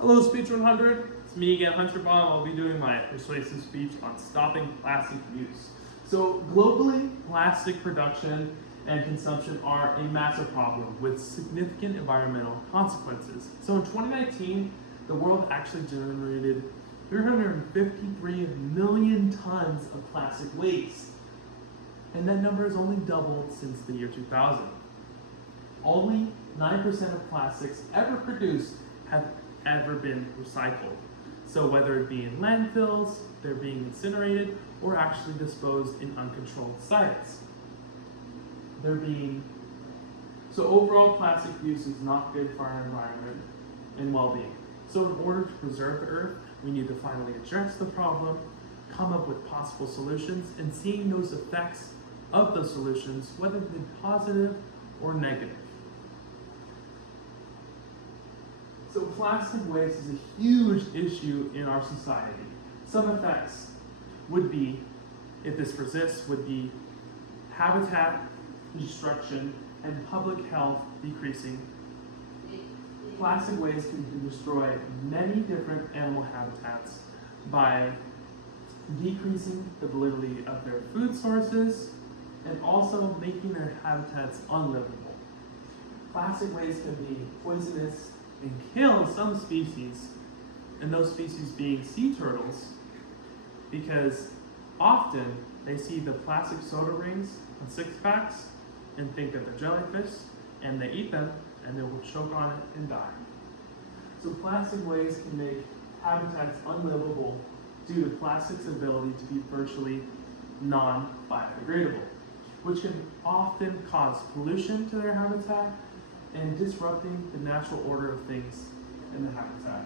Hello, Speech 100. It's me again, Hunter Baum. I'll be doing my persuasive speech on stopping plastic use. So globally, plastic production and consumption are a massive problem with significant environmental consequences. So in 2019, the world actually generated 353 million tons of plastic waste. And that number has only doubled since the year 2000. Only 9% of plastics ever produced have ever been recycled. So whether it be in landfills, they're being incinerated, or actually disposed in uncontrolled sites. So overall plastic use is not good for our environment and well-being. So in order to preserve the earth, we need to finally address the problem, come up with possible solutions, and seeing those effects of those solutions, whether they're positive or negative. So plastic waste is a huge issue in our society. Some effects would be, if this persists, would be habitat destruction and public health decreasing. Plastic waste can destroy many different animal habitats by decreasing the validity of their food sources and also making their habitats unlivable. Plastic waste can be poisonous and kill some species, and those species being sea turtles, because often they see the plastic soda rings on six-packs and think that they're jellyfish, and they eat them and they will choke on it and die. So plastic waste can make habitats unlivable due to plastic's ability to be virtually non-biodegradable, which can often cause pollution to their habitat and disrupting the natural order of things in the habitat.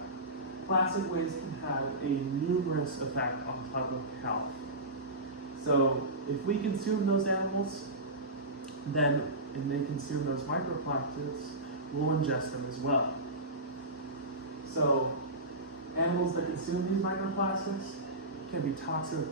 Plastic waste can have a numerous effect on public health. So if we consume those animals, and they consume those microplastics, we'll ingest them as well. So animals that consume these microplastics can be toxic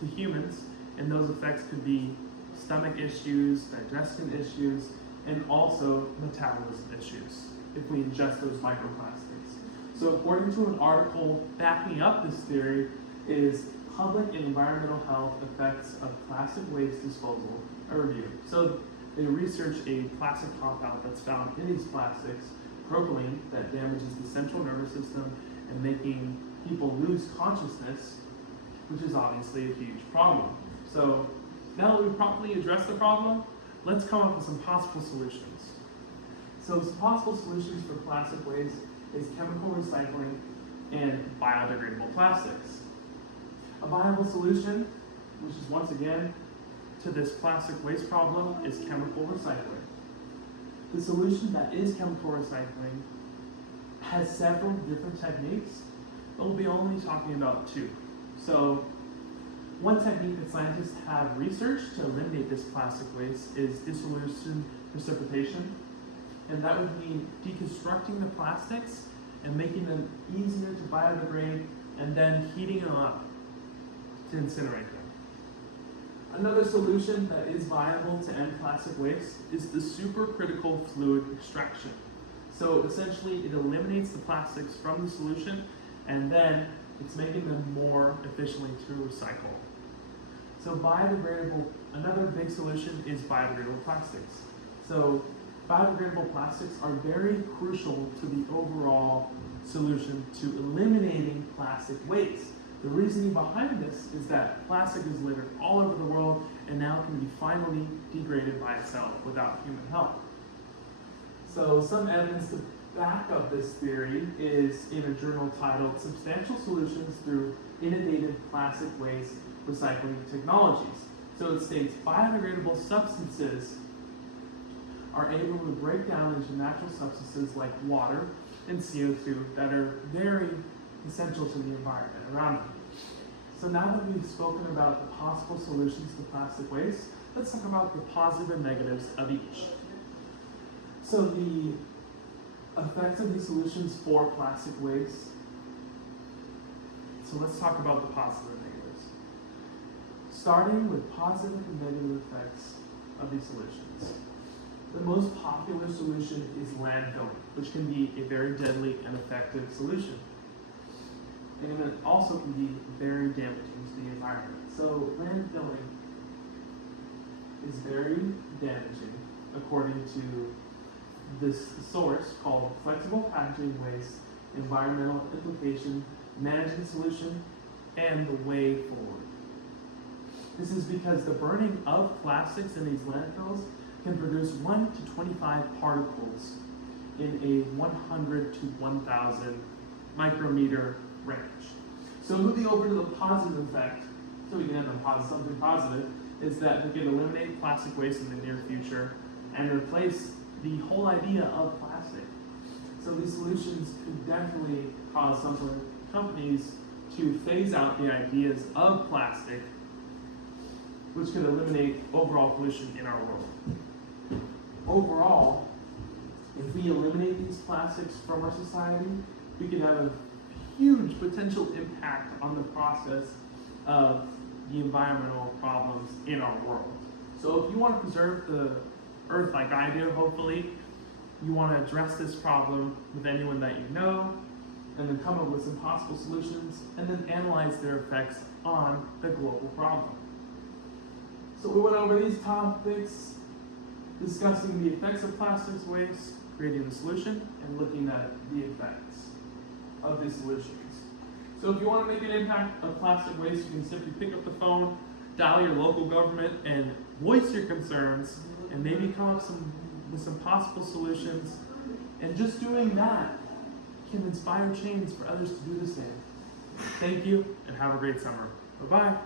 to humans, and those effects could be stomach issues, digestion issues, and also metabolism issues if we ingest those microplastics. So according to an article backing up this theory is Public and Environmental Health Effects of Plastic Waste Disposal, a review. So they researched a plastic compound that's found in these plastics, propylene, that damages the central nervous system and making people lose consciousness, which is obviously a huge problem. So now that we've properly addressed the problem, let's come up with some possible solutions. So some possible solutions for plastic waste is chemical recycling and biodegradable plastics. A viable solution, which is once again to this plastic waste problem, is chemical recycling. The solution that is chemical recycling has several different techniques, but we'll be only talking about two. So one technique that scientists have researched to eliminate this plastic waste is dissolution precipitation, and that would mean deconstructing the plastics and making them easier to biodegrade and then heating them up to incinerate them. Another solution that is viable to end plastic waste is the supercritical fluid extraction. So essentially it eliminates the plastics from the solution and then it's making them more efficiently to recycle. So another big solution is biodegradable plastics. So biodegradable plastics are very crucial to the overall solution to eliminating plastic waste. The reasoning behind this is that plastic is littered all over the world and now can be finally degraded by itself without human help. So some evidence to back up this theory is in a journal titled Substantial Solutions Through Innovative Plastic Waste Recycling Technologies. So it states biodegradable substances are able to break down into natural substances like water and CO2 that are very essential to the environment around them. So now that we've spoken about the possible solutions to plastic waste, let's talk about the positive and negatives of each. So the effects of these solutions for plastic waste. So let's talk about the positive and negatives. Starting with positive and negative effects of these solutions. The most popular solution is landfilling, which can be a very deadly and effective solution. And it also can be very damaging to the environment. So landfilling is very damaging according to this source called Flexible Packaging Waste, Environmental Implication Management Solution, and the Way Forward. This is because the burning of plastics in these landfills can produce 1 to 25 particles in a 100 to 1,000 micrometer range. So moving over to the positive effect, so we can end on something positive, is that we can eliminate plastic waste in the near future and replace the whole idea of plastic. So these solutions could definitely cause some companies to phase out the ideas of plastic, which could eliminate overall pollution in our world. Overall, if we eliminate these plastics from our society, we could have a huge potential impact on the process of the environmental problems in our world. So if you want to preserve the earth like I do, hopefully, you want to address this problem with anyone that you know, and then come up with some possible solutions, and then analyze their effects on the global problem. So we went over these topics, discussing the effects of plastics waste, creating the solution, and looking at the effects of these solutions. So if you want to make an impact of plastic waste, you can simply pick up the phone, dial your local government, and voice your concerns, and maybe come up with some possible solutions. And just doing that can inspire change for others to do the same. Thank you, and have a great summer. Bye-bye.